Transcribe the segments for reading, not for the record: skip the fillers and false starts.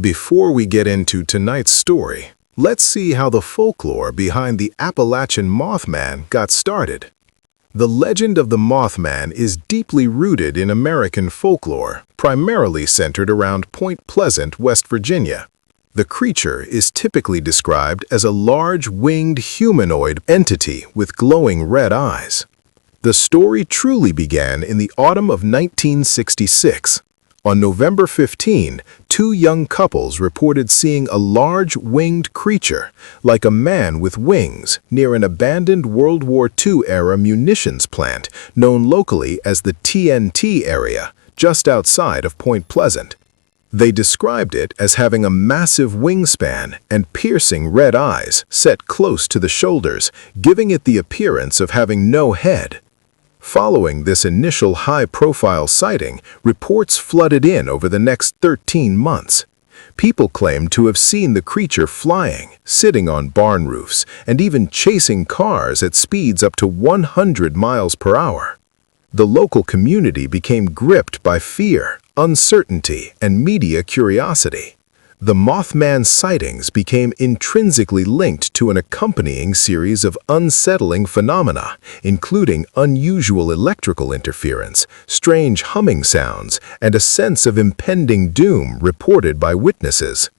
Before we get into tonight's story, let's see how the folklore behind the Appalachian Mothman got started. The legend of the Mothman is deeply rooted in American folklore, primarily centered around Point Pleasant, West Virginia. The creature is typically described as a large winged humanoid entity with glowing red eyes. The story truly began in the autumn of 1966. On November 15, two young couples reported seeing a large winged creature, like a man with wings, near an abandoned World War II-era munitions plant known locally as the TNT area, just outside of Point Pleasant. They described it as having a massive wingspan and piercing red eyes set close to the shoulders, giving it the appearance of having no head. Following this initial high-profile sighting, reports flooded in over the next 13 months. People claimed to have seen the creature flying, sitting on barn roofs, and even chasing cars at speeds up to 100 miles per hour. The local community became gripped by fear, uncertainty, and media curiosity. The Mothman sightings became intrinsically linked to an accompanying series of unsettling phenomena, including unusual electrical interference, strange humming sounds, and a sense of impending doom reported by witnesses.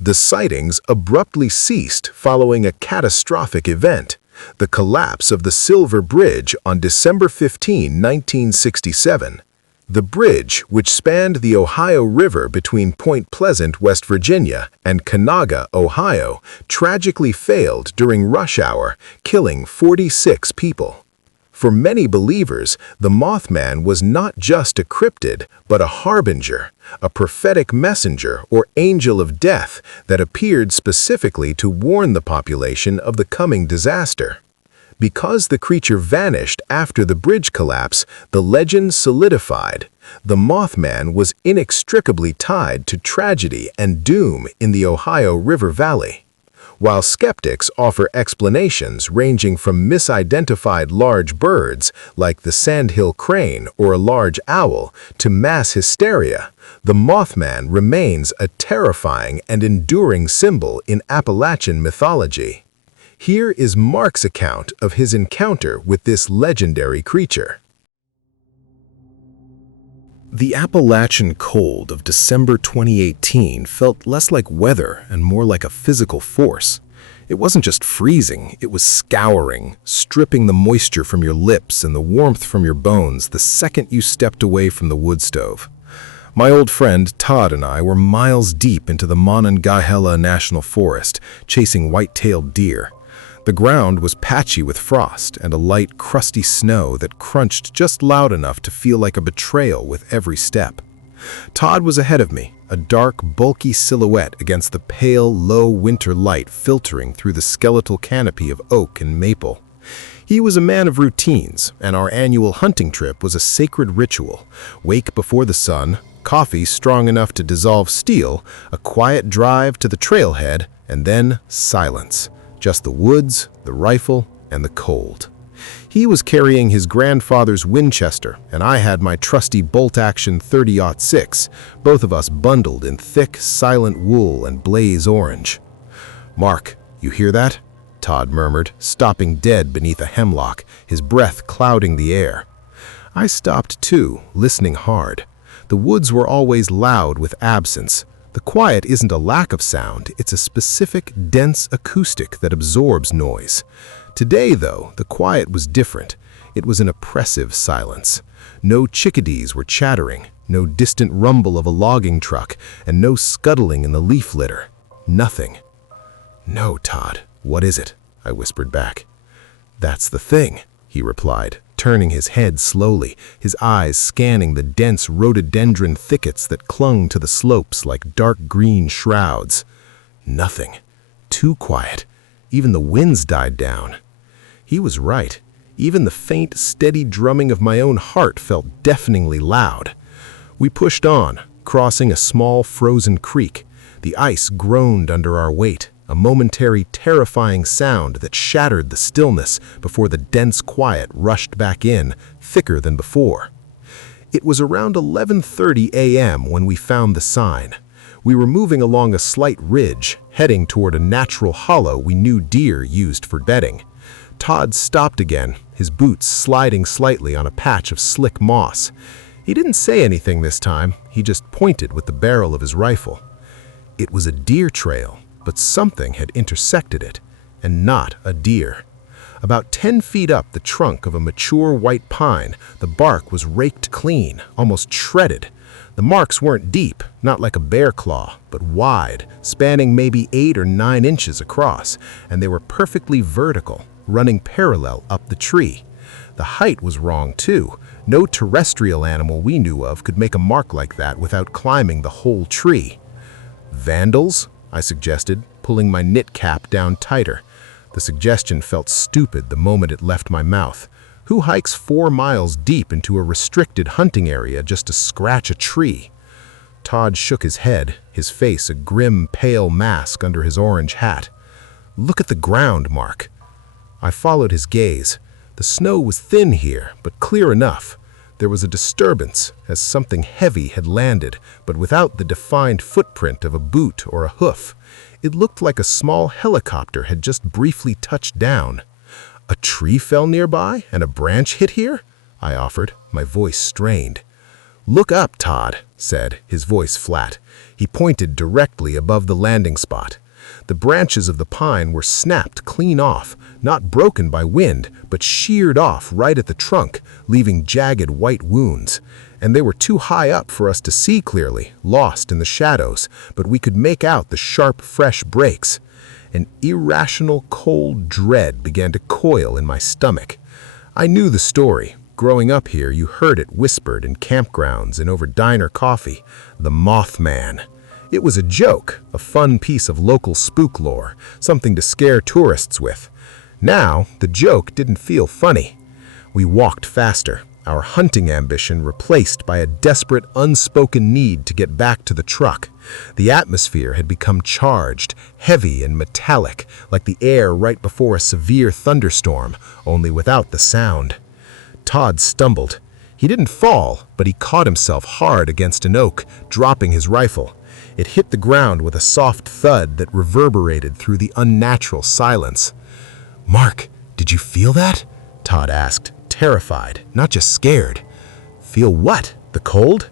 The sightings abruptly ceased following a catastrophic event, the collapse of the Silver Bridge on December 15, 1967. The bridge, which spanned the Ohio River between Point Pleasant, West Virginia, and Canaga, Ohio, tragically failed during rush hour, killing 46 people. For many believers, the Mothman was not just a cryptid, but a harbinger, a prophetic messenger or angel of death that appeared specifically to warn the population of the coming disaster. Because the creature vanished after the bridge collapse, the legend solidified. The Mothman was inextricably tied to tragedy and doom in the Ohio River Valley. While skeptics offer explanations ranging from misidentified large birds, like the sandhill crane or a large owl, to mass hysteria, the Mothman remains a terrifying and enduring symbol in Appalachian mythology. Here is Mark's account of his encounter with this legendary creature. The Appalachian cold of December 2018 felt less like weather and more like a physical force. It wasn't just freezing, it was scouring, stripping the moisture from your lips and the warmth from your bones the second you stepped away from the wood stove. My old friend Todd and I were miles deep into the Monongahela National Forest, chasing white-tailed deer. The ground was patchy with frost and a light, crusty snow that crunched just loud enough to feel like a betrayal with every step. Todd was ahead of me, a dark, bulky silhouette against the pale, low winter light filtering through the skeletal canopy of oak and maple. He was a man of routines, and our annual hunting trip was a sacred ritual. Wake before the sun, coffee strong enough to dissolve steel, a quiet drive to the trailhead, and then silence. Just the woods, the rifle, and the cold. He was carrying his grandfather's Winchester, and I had my trusty bolt-action .30-06, both of us bundled in thick, silent wool and blaze orange. "Mark, you hear that?" Todd murmured, stopping dead beneath a hemlock, his breath clouding the air. I stopped too, listening hard. The woods were always loud with absence. The quiet isn't a lack of sound, it's a specific, dense acoustic that absorbs noise. Today, though, the quiet was different. It was an oppressive silence. No chickadees were chattering, no distant rumble of a logging truck, and no scuttling in the leaf litter. Nothing. "No, Todd, what is it?" I whispered back. "That's the thing," he replied, turning his head slowly, his eyes scanning the dense rhododendron thickets that clung to the slopes like dark green shrouds. Nothing. Too quiet. Even the winds died down. He was right. Even the faint, steady drumming of my own heart felt deafeningly loud. We pushed on, crossing a small frozen creek. The ice groaned under our weight, a momentary terrifying sound that shattered the stillness before the dense quiet rushed back in, thicker than before. It was around 11:30 a.m. when we found the sign. We were moving along a slight ridge, heading toward a natural hollow we knew deer used for bedding. Todd stopped again, his boots sliding slightly on a patch of slick moss. He didn't say anything this time, he just pointed with the barrel of his rifle. It was a deer trail, but something had intersected it, and not a deer. About 10 feet up the trunk of a mature white pine, the bark was raked clean, almost shredded. The marks weren't deep, not like a bear claw, but wide, spanning maybe 8 or 9 inches across, and they were perfectly vertical, running parallel up the tree. The height was wrong too. No terrestrial animal we knew of could make a mark like that without climbing the whole tree. "Vandals?" I suggested, pulling my knit cap down tighter. The suggestion felt stupid the moment it left my mouth. Who hikes 4 miles deep into a restricted hunting area just to scratch a tree? Todd shook his head, his face a grim, pale mask under his orange hat. "Look at the ground, Mark." I followed his gaze. The snow was thin here, but clear enough. There was a disturbance, as something heavy had landed, but without the defined footprint of a boot or a hoof. It looked like a small helicopter had just briefly touched down. "A tree fell nearby and a branch hit here?" I offered, my voice strained. "Look up, Todd," said, his voice flat. He pointed directly above the landing spot. The branches of the pine were snapped clean off, not broken by wind, but sheared off right at the trunk, leaving jagged white wounds. And they were too high up for us to see clearly, lost in the shadows, but we could make out the sharp, fresh breaks. An irrational, cold dread began to coil in my stomach. I knew the story. Growing up here, you heard it whispered in campgrounds and over diner coffee. The Mothman. It was a joke, a fun piece of local spook lore, something to scare tourists with. Now, the joke didn't feel funny. We walked faster, our hunting ambition replaced by a desperate, unspoken need to get back to the truck. The atmosphere had become charged, heavy and metallic, like the air right before a severe thunderstorm, only without the sound. Todd stumbled. He didn't fall, but he caught himself hard against an oak, dropping his rifle. It hit the ground with a soft thud that reverberated through the unnatural silence. "Mark, did you feel that?" Todd asked, terrified, not just scared. "Feel what? The cold?"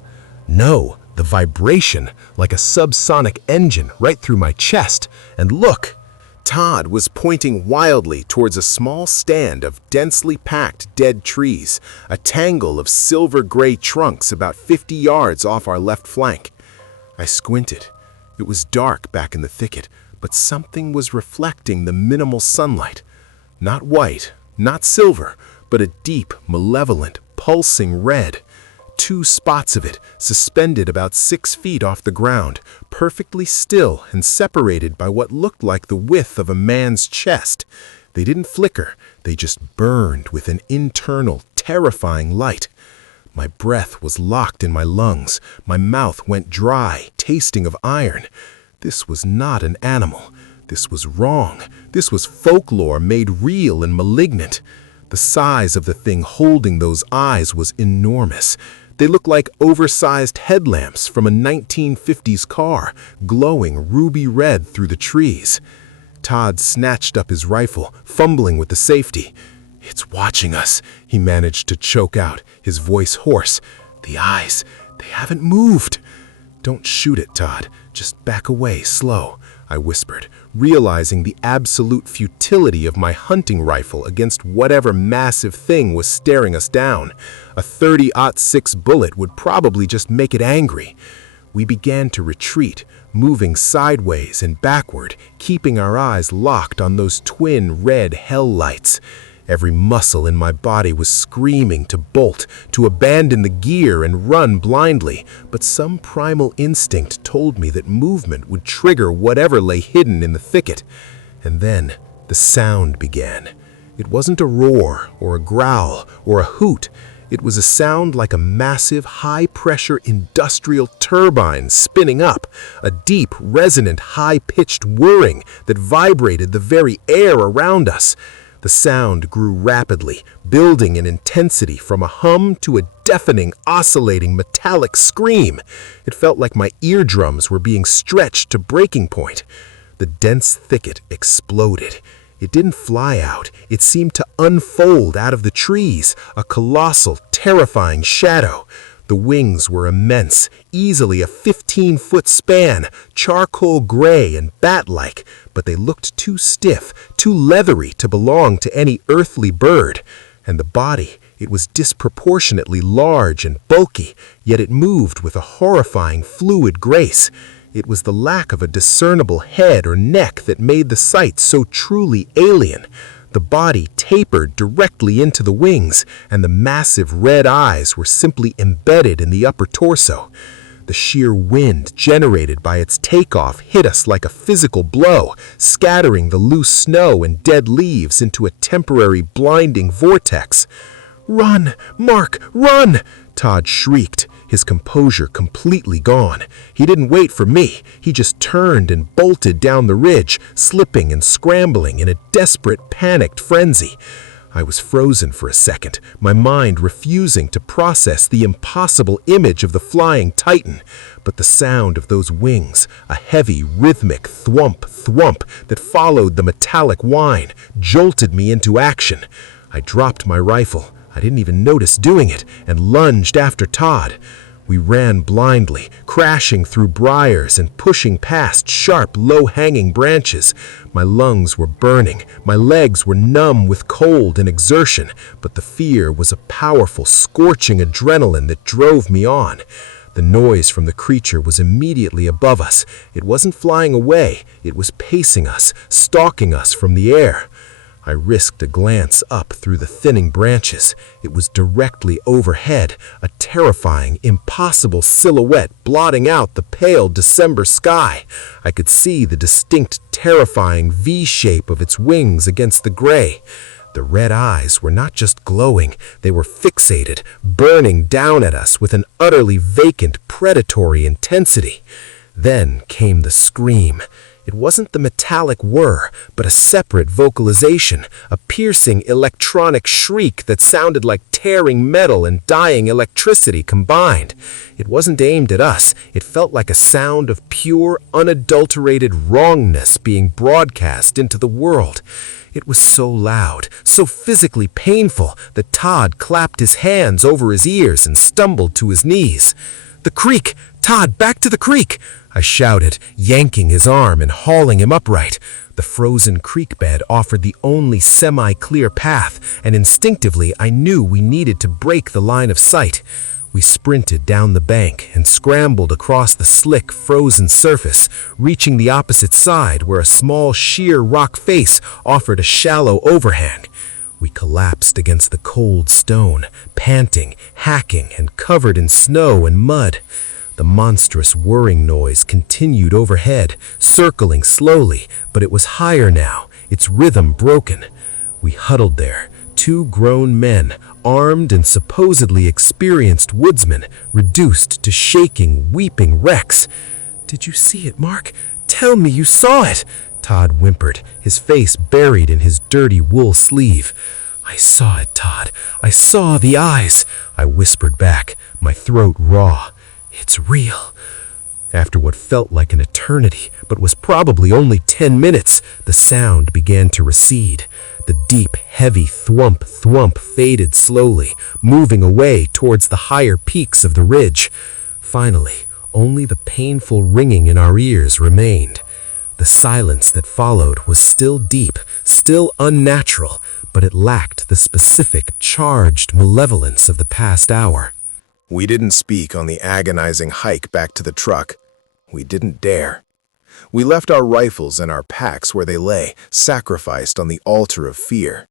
"No, the vibration, like a subsonic engine right through my chest. And look!" Todd was pointing wildly towards a small stand of densely packed dead trees, a tangle of silver-gray trunks about 50 yards off our left flank. I squinted. It was dark back in the thicket, but something was reflecting the minimal sunlight. Not white, not silver, but a deep, malevolent, pulsing red. 2 spots of it, suspended about 6 feet off the ground, perfectly still and separated by what looked like the width of a man's chest. They didn't flicker, they just burned with an internal, terrifying light. My breath was locked in my lungs. My mouth went dry, tasting of iron. This was not an animal. This was wrong. This was folklore made real and malignant. The size of the thing holding those eyes was enormous. They looked like oversized headlamps from a 1950s car, glowing ruby red through the trees. Todd snatched up his rifle, fumbling with the safety. "It's watching us," he managed to choke out, his voice hoarse. "The eyes, they haven't moved." "Don't shoot it, Todd. Just back away, slow," I whispered, realizing the absolute futility of my hunting rifle against whatever massive thing was staring us down. A .30-06 bullet would probably just make it angry. We began to retreat, moving sideways and backward, keeping our eyes locked on those twin red hell lights. Every muscle in my body was screaming to bolt, to abandon the gear and run blindly, but some primal instinct told me that movement would trigger whatever lay hidden in the thicket. And then the sound began. It wasn't a roar or a growl or a hoot. It was a sound like a massive, high-pressure industrial turbine spinning up, a deep, resonant, high-pitched whirring that vibrated the very air around us. The sound grew rapidly, building in intensity from a hum to a deafening, oscillating, metallic scream. It felt like my eardrums were being stretched to breaking point. The dense thicket exploded. It didn't fly out. It seemed to unfold out of the trees, a colossal, terrifying shadow. The wings were immense, easily a 15-foot span, charcoal gray and bat-like, but they looked too stiff, too leathery to belong to any earthly bird. And the body, it was disproportionately large and bulky, yet it moved with a horrifying, fluid grace. It was the lack of a discernible head or neck that made the sight so truly alien. The body tapered directly into the wings, and the massive red eyes were simply embedded in the upper torso. The sheer wind generated by its takeoff hit us like a physical blow, scattering the loose snow and dead leaves into a temporary blinding vortex. "Run, Mark, run!" Todd shrieked, his composure completely gone. He didn't wait for me. He just turned and bolted down the ridge, slipping and scrambling in a desperate, panicked frenzy. I was frozen for a second, my mind refusing to process the impossible image of the flying titan. But the sound of those wings, a heavy, rhythmic thwump, thwump that followed the metallic whine, jolted me into action. I dropped my rifle. I didn't even notice doing it, and lunged after Todd. We ran blindly, crashing through briars and pushing past sharp, low-hanging branches. My lungs were burning, my legs were numb with cold and exertion, but the fear was a powerful, scorching adrenaline that drove me on. The noise from the creature was immediately above us. It wasn't flying away, it was pacing us, stalking us from the air. I risked a glance up through the thinning branches. It was directly overhead, a terrifying, impossible silhouette blotting out the pale December sky. I could see the distinct, terrifying V-shape of its wings against the gray. The red eyes were not just glowing, they were fixated, burning down at us with an utterly vacant, predatory intensity. Then came the scream. It wasn't the metallic whir, but a separate vocalization, a piercing electronic shriek that sounded like tearing metal and dying electricity combined. It wasn't aimed at us. It felt like a sound of pure, unadulterated wrongness being broadcast into the world. It was so loud, so physically painful, that Todd clapped his hands over his ears and stumbled to his knees. "The creek! Todd, back to the creek!" I shouted, yanking his arm and hauling him upright. The frozen creek bed offered the only semi-clear path, and instinctively I knew we needed to break the line of sight. We sprinted down the bank and scrambled across the slick, frozen surface, reaching the opposite side where a small, sheer rock face offered a shallow overhang. We collapsed against the cold stone, panting, hacking, and covered in snow and mud. The monstrous whirring noise continued overhead, circling slowly, but it was higher now, its rhythm broken. We huddled there, two grown men, armed and supposedly experienced woodsmen, reduced to shaking, weeping wrecks. "Did you see it, Mark? Tell me you saw it!" Todd whimpered, his face buried in his dirty wool sleeve. "I saw it, Todd. I saw the eyes," I whispered back, my throat raw. "It's real." After what felt like an eternity, but was probably only 10 minutes, the sound began to recede. The deep, heavy thwump, thwump faded slowly, moving away towards the higher peaks of the ridge. Finally, only the painful ringing in our ears remained. The silence that followed was still deep, still unnatural, but it lacked the specific, charged malevolence of the past hour. We didn't speak on the agonizing hike back to the truck. We didn't dare. We left our rifles and our packs where they lay, sacrificed on the altar of fear.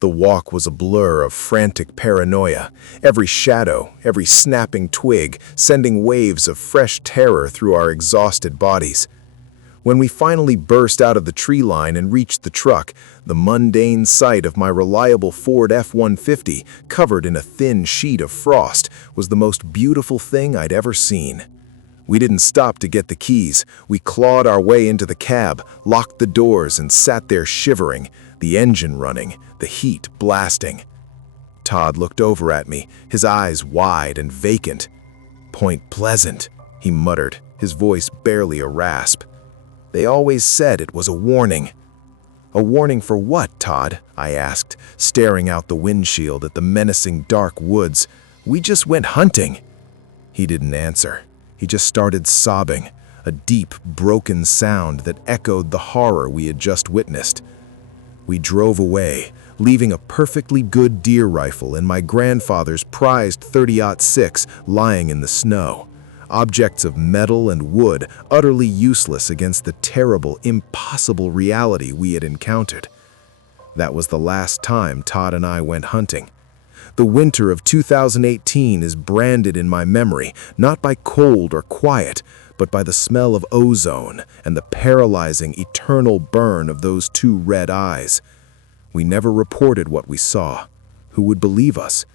The walk was a blur of frantic paranoia, every shadow, every snapping twig, sending waves of fresh terror through our exhausted bodies. When we finally burst out of the tree line and reached the truck, the mundane sight of my reliable Ford F-150 covered in a thin sheet of frost was the most beautiful thing I'd ever seen. We didn't stop to get the keys. We clawed our way into the cab, locked the doors, and sat there shivering, the engine running, the heat blasting. Todd looked over at me, his eyes wide and vacant. "Point Pleasant," he muttered, his voice barely a rasp. "They always said it was a warning." "A warning for what, Todd?" I asked, staring out the windshield at the menacing dark woods. "We just went hunting." He didn't answer. He just started sobbing, a deep, broken sound that echoed the horror we had just witnessed. We drove away, leaving a perfectly good deer rifle and my grandfather's prized .30-06 lying in the snow. Objects of metal and wood utterly useless against the terrible, impossible reality we had encountered. That was the last time Todd and I went hunting. The winter of 2018 is branded in my memory, not by cold or quiet, but by the smell of ozone and the paralyzing, eternal burn of those two red eyes. We never reported what we saw. Who would believe us?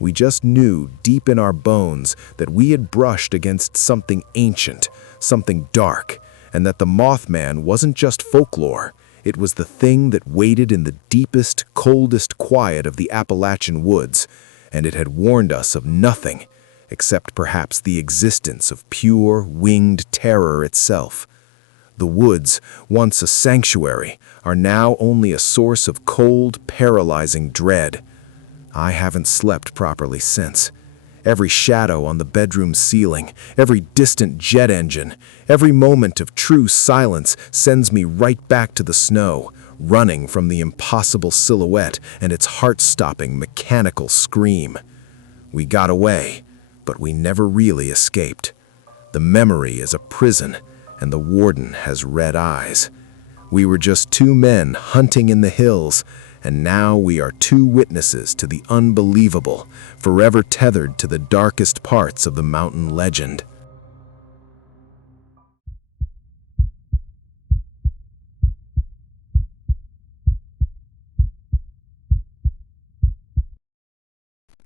We just knew deep in our bones that we had brushed against something ancient, something dark, and that the Mothman wasn't just folklore. It was the thing that waited in the deepest, coldest quiet of the Appalachian woods, and it had warned us of nothing, except perhaps the existence of pure, winged terror itself. The woods, once a sanctuary, are now only a source of cold, paralyzing dread. I haven't slept properly since. Every shadow on the bedroom ceiling, every distant jet engine, every moment of true silence sends me right back to the snow, running from the impossible silhouette and its heart-stopping mechanical scream. We got away, but we never really escaped. The memory is a prison, and the warden has red eyes. We were just two men hunting in the hills, and now we are two witnesses to the unbelievable, forever tethered to the darkest parts of the mountain legend.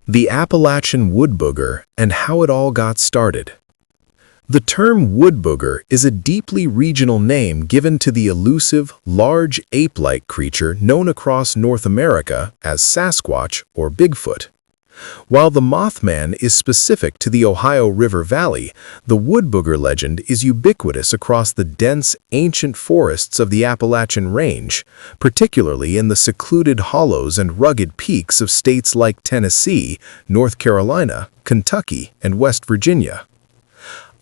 The Appalachian Wood Booger and how it all got started. The term Wood Booger is a deeply regional name given to the elusive, large ape-like creature known across North America as Sasquatch or Bigfoot. While the Mothman is specific to the Ohio River Valley, the Wood Booger legend is ubiquitous across the dense, ancient forests of the Appalachian Range, particularly in the secluded hollows and rugged peaks of states like Tennessee, North Carolina, Kentucky, and West Virginia.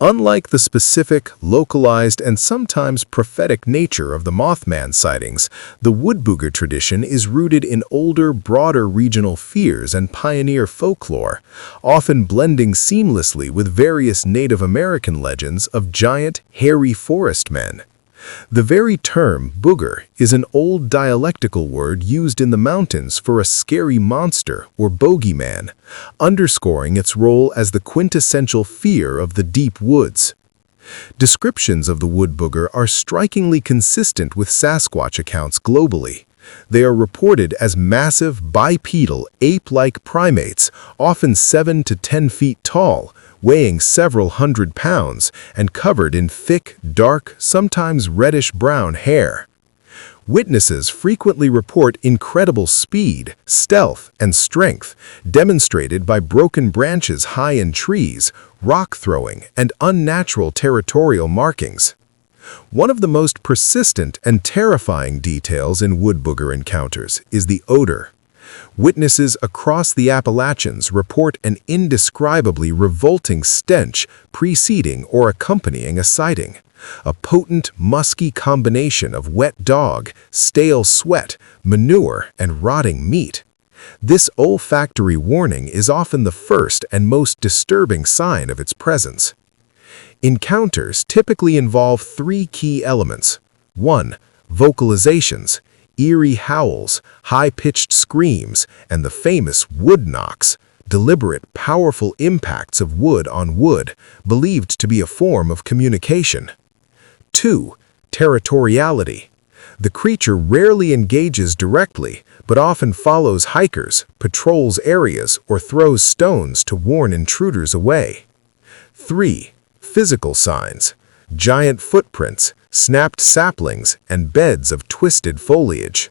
Unlike the specific, localized, and sometimes prophetic nature of the Mothman sightings, the Wood Booger tradition is rooted in older, broader regional fears and pioneer folklore, often blending seamlessly with various Native American legends of giant, hairy forest men. The very term booger is an old dialectical word used in the mountains for a scary monster or bogeyman, underscoring its role as the quintessential fear of the deep woods. Descriptions of the wood booger are strikingly consistent with Sasquatch accounts globally. They are reported as massive, bipedal, ape-like primates, often 7 to 10 feet tall, weighing several hundred pounds and covered in thick, dark, sometimes reddish-brown hair. Witnesses frequently report incredible speed, stealth, and strength, demonstrated by broken branches high in trees, rock throwing, and unnatural territorial markings. One of the most persistent and terrifying details in wood booger encounters is the odor. Witnesses across the Appalachians report an indescribably revolting stench preceding or accompanying a sighting, a potent, musky combination of wet dog, stale sweat, manure, and rotting meat. This olfactory warning is often the first and most disturbing sign of its presence. Encounters typically involve 3 key elements. 1. Vocalizations, eerie howls, high-pitched screams, and the famous wood knocks, deliberate, powerful impacts of wood on wood, believed to be a form of communication. 2. Territoriality. The creature rarely engages directly, but often follows hikers, patrols areas, or throws stones to warn intruders away. 3. physical signs: giant footprints, snapped saplings, and beds of twisted foliage.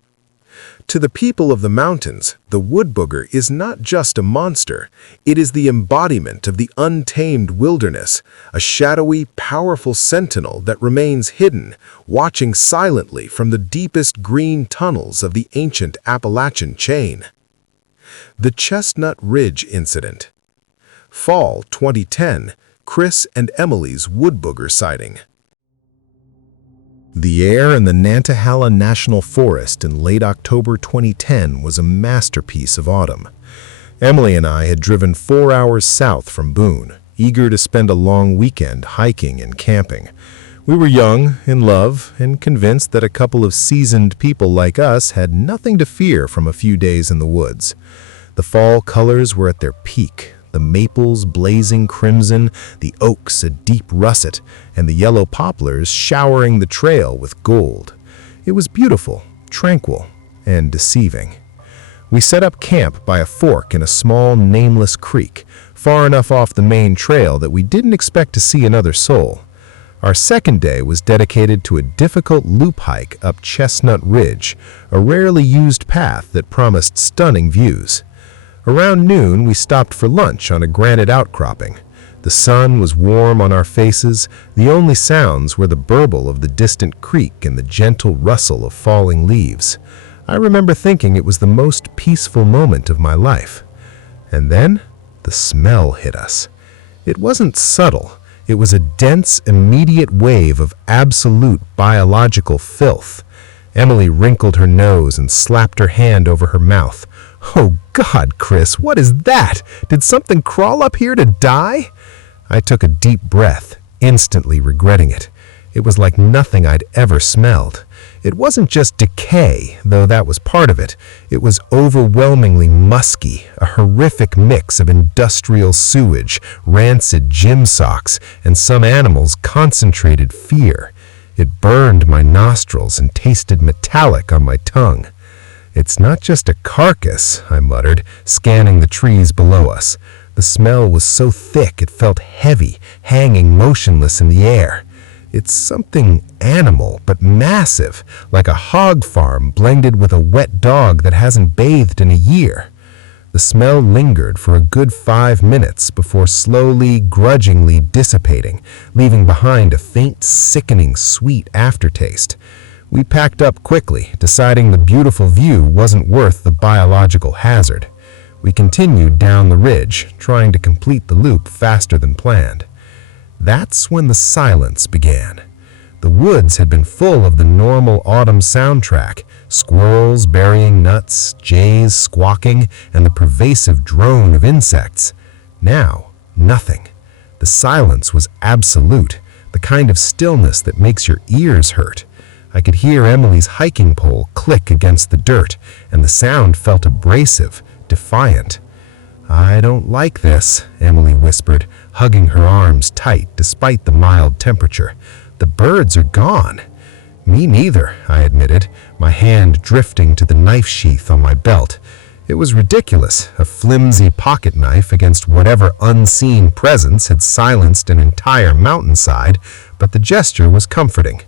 To the people of the mountains, the Wood Booger is not just a monster, it is the embodiment of the untamed wilderness, a shadowy, powerful sentinel that remains hidden, watching silently from the deepest green tunnels of the ancient Appalachian chain. The Chestnut Ridge Incident. Fall 2010, Chris and Emily's Wood Booger sighting. The air in the Nantahala National Forest in late October 2010 was a masterpiece of autumn. Emily and I had driven 4 hours south from Boone, eager to spend a long weekend hiking and camping. We were young, in love, and convinced that a couple of seasoned people like us had nothing to fear from a few days in the woods. The fall colors were at their peak. The maples blazing crimson, the oaks a deep russet, and the yellow poplars showering the trail with gold. It was beautiful, tranquil, and deceiving. We set up camp by a fork in a small, nameless creek, far enough off the main trail that we didn't expect to see another soul. Our second day was dedicated to a difficult loop hike up Chestnut Ridge, a rarely used path that promised stunning views. Around noon, we stopped for lunch on a granite outcropping. The sun was warm on our faces. The only sounds were the burble of the distant creek and the gentle rustle of falling leaves. I remember thinking it was the most peaceful moment of my life. And then, the smell hit us. It wasn't subtle. It was a dense, immediate wave of absolute biological filth. Emily wrinkled her nose and slapped her hand over her mouth. "Oh God, Chris, what is that? Did something crawl up here to die?" I took a deep breath, instantly regretting it. It was like nothing I'd ever smelled. It wasn't just decay, though that was part of it. It was overwhelmingly musky, a horrific mix of industrial sewage, rancid gym socks, and some animals' concentrated fear. It burned my nostrils and tasted metallic on my tongue. "It's not just a carcass," I muttered, scanning the trees below us. The smell was so thick it felt heavy, hanging motionless in the air. It's something animal, but massive, like a hog farm blended with a wet dog that hasn't bathed in a year. The smell lingered for a good 5 minutes before slowly, grudgingly dissipating, leaving behind a faint, sickening, sweet aftertaste. We packed up quickly, deciding the beautiful view wasn't worth the biological hazard. We continued down the ridge, trying to complete the loop faster than planned. That's when the silence began. The woods had been full of the normal autumn soundtrack: squirrels burying nuts, jays squawking, and the pervasive drone of insects. Now, nothing. The silence was absolute, the kind of stillness that makes your ears hurt. I could hear Emily's hiking pole click against the dirt, and the sound felt abrasive, defiant. "I don't like this," Emily whispered, hugging her arms tight despite the mild temperature. "The birds are gone." "Me neither," I admitted, my hand drifting to the knife sheath on my belt. It was ridiculous, a flimsy pocket knife against whatever unseen presence had silenced an entire mountainside, but the gesture was comforting.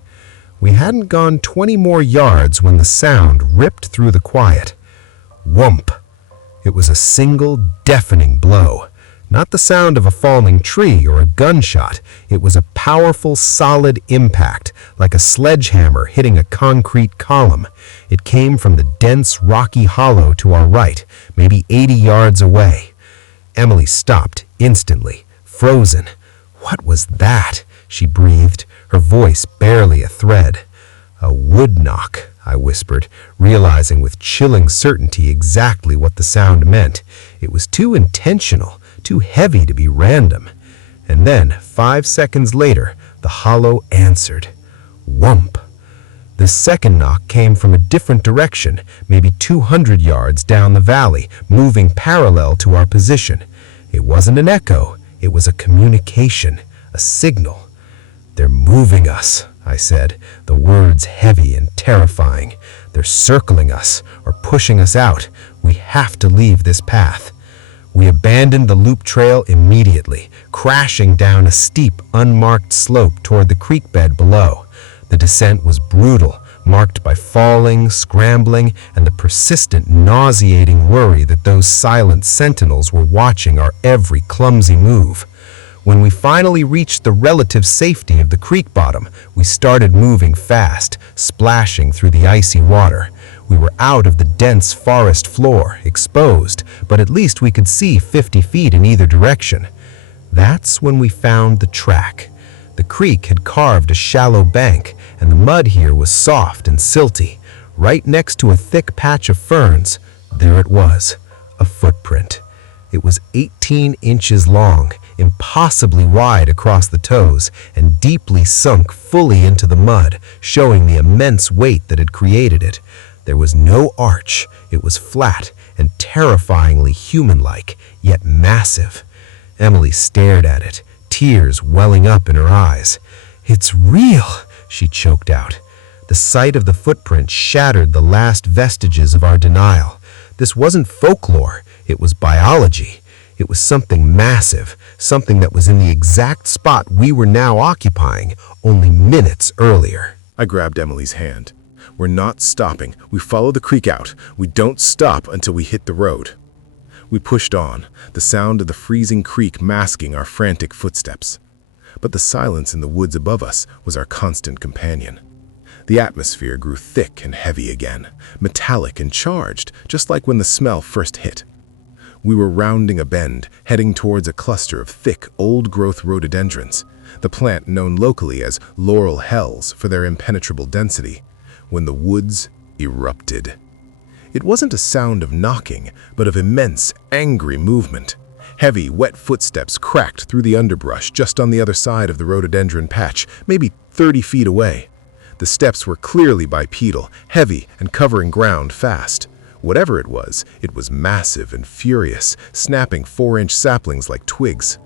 We hadn't gone 20 more yards when the sound ripped through the quiet. Whump! It was a single, deafening blow. Not the sound of a falling tree or a gunshot. It was a powerful, solid impact, like a sledgehammer hitting a concrete column. It came from the dense, rocky hollow to our right, maybe 80 yards away. Emily stopped instantly, frozen. "What was that?" she breathed, her voice barely a thread. "A wood knock," I whispered, realizing with chilling certainty exactly what the sound meant. It was too intentional, too heavy to be random. And then, 5 seconds later, the hollow answered. Whump! The second knock came from a different direction, maybe 200 yards down the valley, moving parallel to our position. It wasn't an echo, it was a communication, a signal. "They're moving us," I said, the words heavy and terrifying. "They're circling us or pushing us out. We have to leave this path." We abandoned the loop trail immediately, crashing down a steep, unmarked slope toward the creek bed below. The descent was brutal, marked by falling, scrambling, and the persistent, nauseating worry that those silent sentinels were watching our every clumsy move. When we finally reached the relative safety of the creek bottom, we started moving fast, splashing through the icy water. We were out of the dense forest floor, exposed, but at least we could see 50 feet in either direction. That's when we found the track. The creek had carved a shallow bank, and the mud here was soft and silty. Right next to a thick patch of ferns, there it was, a footprint. It was 18 inches long, impossibly wide across the toes, and deeply sunk fully into the mud, showing the immense weight that had created it. There was no arch. It was flat and terrifyingly human-like, yet massive. Emily stared at it, tears welling up in her eyes. "It's real," she choked out. The sight of the footprint shattered the last vestiges of our denial. This wasn't folklore, it was biology. It was something massive, something that was in the exact spot we were now occupying only minutes earlier. I grabbed Emily's hand. "We're not stopping. We follow the creek out. We don't stop until we hit the road." We pushed on, the sound of the freezing creek masking our frantic footsteps. But the silence in the woods above us was our constant companion. The atmosphere grew thick and heavy again, metallic and charged, just like when the smell first hit. We were rounding a bend, heading towards a cluster of thick, old-growth rhododendrons, the plant known locally as laurel hells for their impenetrable density, when the woods erupted. It wasn't a sound of knocking, but of immense, angry movement. Heavy, wet footsteps cracked through the underbrush just on the other side of the rhododendron patch, maybe 30 feet away. The steps were clearly bipedal, heavy and covering ground fast. Whatever it was massive and furious, snapping 4-inch saplings like twigs.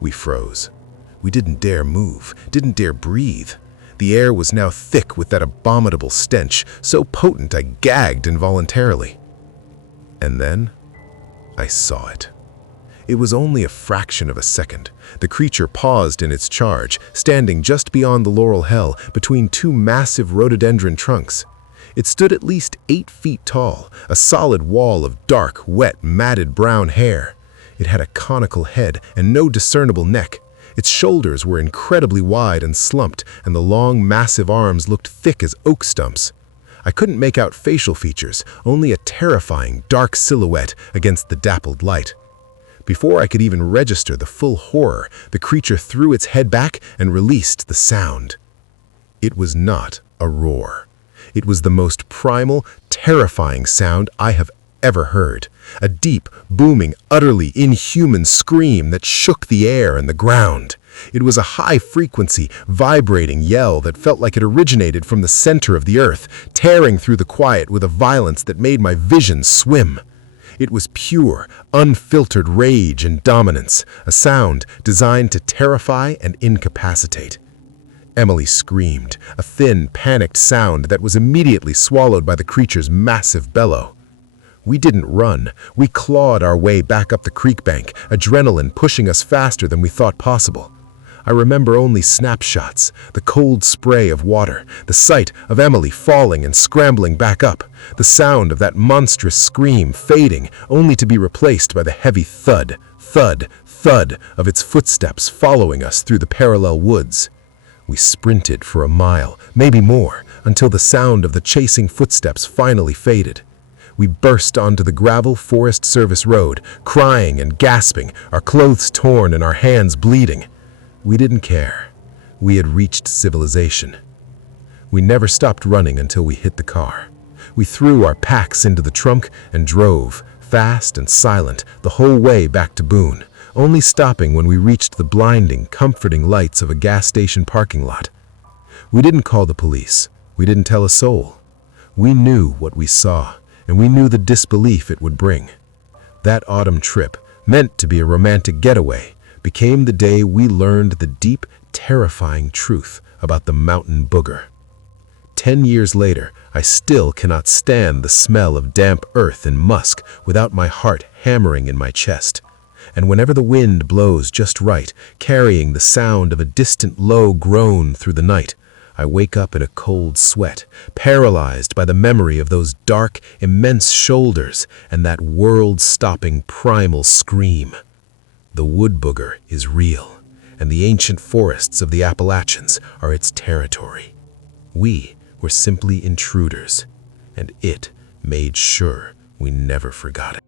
We froze. We didn't dare move, didn't dare breathe. The air was now thick with that abominable stench, so potent I gagged involuntarily. And then I saw it. It was only a fraction of a second. The creature paused in its charge, standing just beyond the laurel hell between two massive rhododendron trunks. It stood at least 8 feet tall, a solid wall of dark, wet, matted brown hair. It had a conical head and no discernible neck. Its shoulders were incredibly wide and slumped, and the long, massive arms looked thick as oak stumps. I couldn't make out facial features, only a terrifying, dark silhouette against the dappled light. Before I could even register the full horror, the creature threw its head back and released the sound. It was not a roar. It was the most primal, terrifying sound I have ever heard. A deep, booming, utterly inhuman scream that shook the air and the ground. It was a high-frequency, vibrating yell that felt like it originated from the center of the earth, tearing through the quiet with a violence that made my vision swim. It was pure, unfiltered rage and dominance, a sound designed to terrify and incapacitate. Emily screamed, a thin, panicked sound that was immediately swallowed by the creature's massive bellow. We didn't run. We clawed our way back up the creek bank, adrenaline pushing us faster than we thought possible. I remember only snapshots, the cold spray of water, the sight of Emily falling and scrambling back up, the sound of that monstrous scream fading, only to be replaced by the heavy thud, thud, thud of its footsteps following us through the parallel woods. We sprinted for a mile, maybe more, until the sound of the chasing footsteps finally faded. We burst onto the gravel Forest Service road, crying and gasping, our clothes torn and our hands bleeding. We didn't care. We had reached civilization. We never stopped running until we hit the car. We threw our packs into the trunk and drove, fast and silent, the whole way back to Boone, only stopping when we reached the blinding, comforting lights of a gas station parking lot. We didn't call the police. We didn't tell a soul. We knew what we saw, and we knew the disbelief it would bring. That autumn trip, meant to be a romantic getaway, became the day we learned the deep, terrifying truth about the mountain booger. 10 years later, I still cannot stand the smell of damp earth and musk without my heart hammering in my chest. And whenever the wind blows just right, carrying the sound of a distant low groan through the night, I wake up in a cold sweat, paralyzed by the memory of those dark, immense shoulders and that world-stopping primal scream. The Wood Booger is real, and the ancient forests of the Appalachians are its territory. We were simply intruders, and it made sure we never forgot it.